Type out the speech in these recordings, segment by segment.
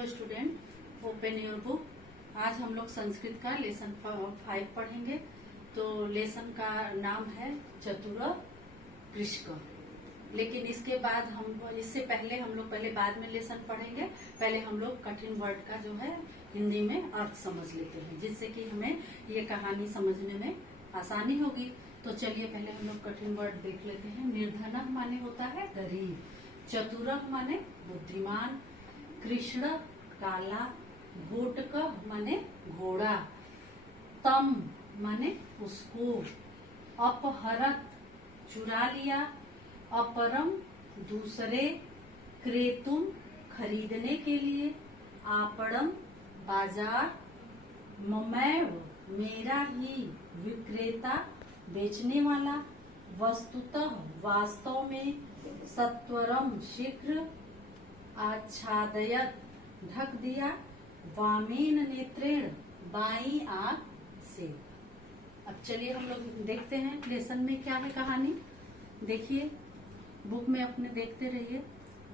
Hello student, open your book. आज हम लोग संस्कृत का लेसन 5 पढ़ेंगे। तो लेसन का नाम है चतुर कृषक। लेकिन इसके बाद इससे पहले हम लोग बाद में लेसन पढ़ेंगे। पहले हम लोग कठिन वर्ड का जो है हिंदी में अर्थ समझ लेते हैं, जिससे कि हमें ये कहानी समझने में आसानी होगी। तो चलिए पहले हम लोग कठिन वर्ड देख लेते हैं। निर्धन माने होता है गरीब, चतुर माने बुद्धिमान, कृष्ण काला, घोटक माने घोड़ा, तम माने उसको, अपहरत चुरा लिया, अपरम दूसरे, क्रेतुम खरीदने के लिए, आपड़म बाजार, ममैव मेरा ही, विक्रेता बेचने वाला, वस्तुतः वास्तव में, सत्वरम शीघ्र, आच्छादयत ढक दिया, वामेन नेत्रेण बाई आंख से। अब चलिए हम लोग देखते हैं लेसन में क्या है कहानी। देखिए बुक में अपने देखते रहिए।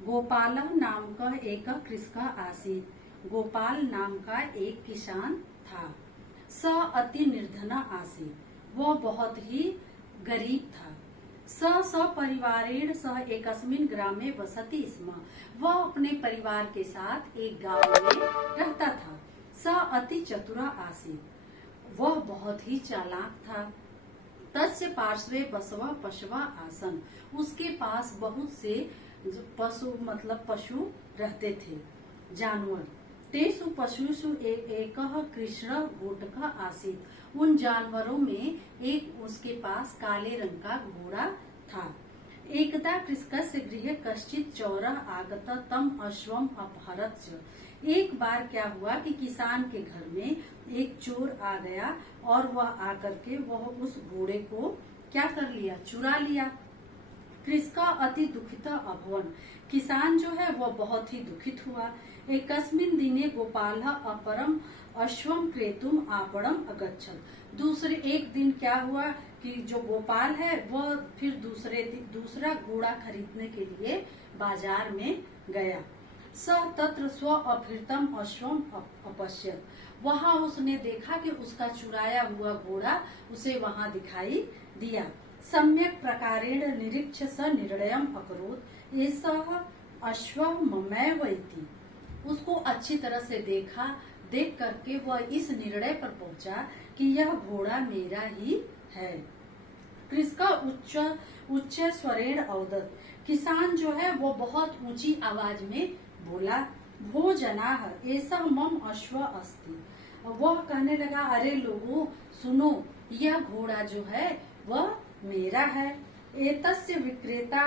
गोपाल नाम का एक कृषक आसीत। गोपाल नाम का एक किसान था। स अति निर्धन आसीत, वह बहुत ही गरीब था। स परिवारेण सह एकस्मिन् ग्रामे वसति स्म, वह अपने परिवार के साथ एक गांव में रहता था। स अति चतुर आसीत, वह बहुत ही चालाक था। तस्य पार्श्वे बसव पशव आसन, उसके पास बहुत से पशु रहते थे, जानवर। तेषु पशुषु एकः कृष्ण घोटक आसीत, उन जानवरों में एक उसके पास काले रंग का घोड़ा था। एकदा कृषकस्य गृहे कश्चित् चौरः आगत तम अश्वम अपहरत च। एक बार क्या हुआ कि किसान के घर में एक चोर आ गया और वह आकर के वह उस घोड़े को क्या कर लिया, चुरा लिया। कृषक अति दुखित अभवन, किसान जो है वह बहुत ही दुखित हुआ। एकस्मिन् दिने गोपाल अपरम अश्वम क्रेतुम आपणम अगच्छत। दूसरे एक दिन क्या हुआ कि जो गोपाल है वह फिर दूसरा घोड़ा खरीदने के लिए बाजार में गया। स तत्र स्व अपहृतम अश्वम अपश्यत, वहां उसने देखा कि उसका चुराया हुआ घोड़ा उसे वहां दिखाई दिया। सम्यक प्रकारेण निरीक्ष्य स निर्णयम अकरोत्, एषः अश्वः ममैव इति। उसको अच्छी तरह से देखा, देख करके वह इस निर्णय पर पहुंचा कि यह घोड़ा मेरा ही है। कृषक उच्च स्वरेण अवदत्, किसान जो है वो बहुत ऊंची आवाज में बोला, भोजनाः एषः मम अश्व अस्ति। वह कहने लगा, अरे लोगों सुनो, यह घोड़ा जो है वह मेरा है। एतस्य विक्रेता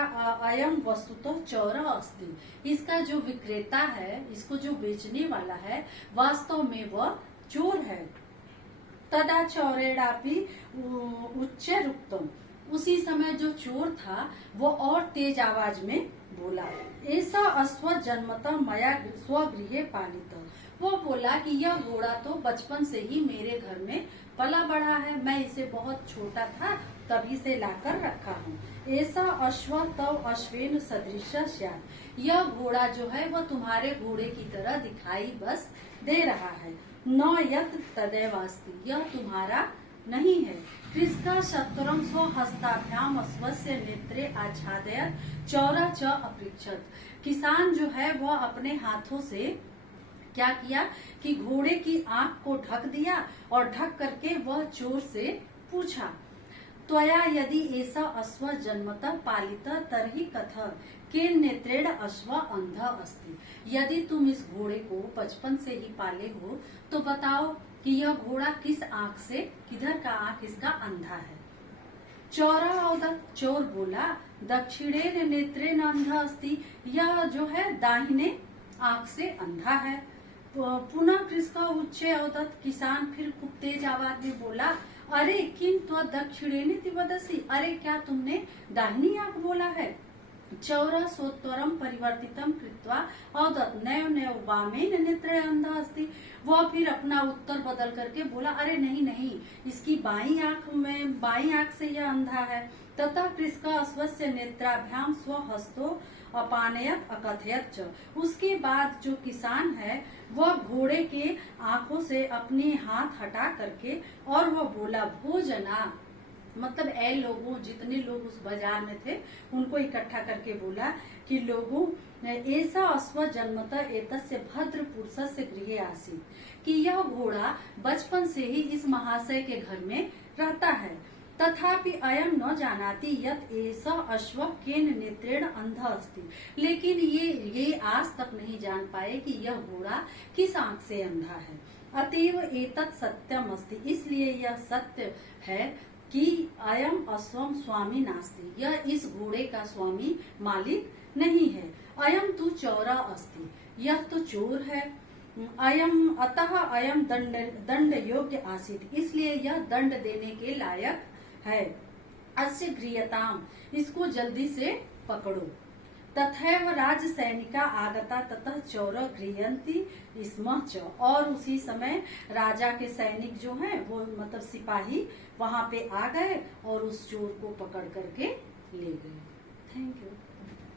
अयम वस्तुतः चौरः अस्ति, इसका जो विक्रेता है, इसको जो बेचने वाला है, वास्तव में वह चोर है। तदा चौरेणापि उच्च रुक्तम, उसी समय जो चोर था वो और तेज आवाज में बोला, ऐसा अश्व जन्मतः मया स्वगृहे पालित। वो बोला कि यह घोड़ा तो बचपन से ही मेरे घर में पला बढ़ा है, मैं इसे बहुत छोटा था तभी से लाकर रखा हूँ। ऐसा अश्व तव अश्वेन सदृश स्यात्, यह घोड़ा जो है वह तुम्हारे घोड़े की तरह दिखाई बस दे रहा है। न यत् तदैवास्ति, यह तुम्हारा नहीं है। कृषक शत्रम स्व हस्ताभ्याम अश्वस्य नेत्रे आच्छादयत् चौरा च अपृच्छत्, किसान जो है वह अपने हाथों से क्या किया कि घोड़े की आंख को ढक दिया और ढक करके वह चोर से पूछा, त्वया यदि ऐसा अश्व जन्मतः पालितः तर्हि कथः केन नेत्रेण अश्व अंधः अस्ति, यदि तुम इस घोड़े को बचपन से ही पाले हो तो बताओ कि यह घोड़ा किस आंख से, किधर का आंख इसका अंधा है। चौरा अवदत्, चोर बोला, दक्षिणेन नेत्रेण अंधः अस्ति, यह जो है दाहिने आंख से अंधा है। पुनः कृषक उच्च अवदत्, किसान फिर खूब तेज आवाज में बोला, अरे किम त्व दक्षिणेन वदसि, अरे क्या तुमने दाहिनी आंख बोला है। चौरा सोत्तरम परिवर्तितम कृत्वा अवदत् नैव नैव वामेन नेत्रे अंधा अस्ति, वह फिर अपना उत्तर बदल करके बोला, अरे नहीं नहीं, इसकी बाई आंख से यह अंधा है। तथा कृषक अश्वस्य नेत्राभ्याम स्वहस्तो अपानयत अकथयत च। उसके बाद जो किसान है वह घोड़े के आंखों से अपने हाथ हटा करके और वह बोला भोजना, मतलब ए लोगों, जितने लोग उस बाजार में थे उनको इकट्ठा करके बोला कि लोगों, ऐसा अश्व जन्मतः एतस्य भद्र पुरुषस्य गृहे आसीत, कि यह घोड़ा बचपन से ही इस महाशय के घर में रहता है। तथापि अयम न जानाति यत ऐसा अश्व केन नेत्रेण अंध अस्ति, लेकिन ये आज तक नहीं जान पाए कि यह घोड़ा किस आंख से अंधा है। अतएव एतत् सत्यम अस्ति, इसलिए यह सत्य है कि अयम अश्वम स्वामी नास्ति, यह इस घोड़े का स्वामी मालिक नहीं है। अयम तु चौरा अस्ति, यह तो चोर है। अयम अतः अयम दंड योग्य आसीत, इसलिए यह दंड देने के लायक है। अस्य गृह्यताम, इसको जल्दी से पकड़ो। तथैव राज सैनिका आगता ततः चौर गृह्यन्ति स्म च, और उसी समय राजा के सैनिक जो हैं वो मतलब सिपाही वहां पे आ गए और उस चोर को पकड़ करके ले गए। Thank you.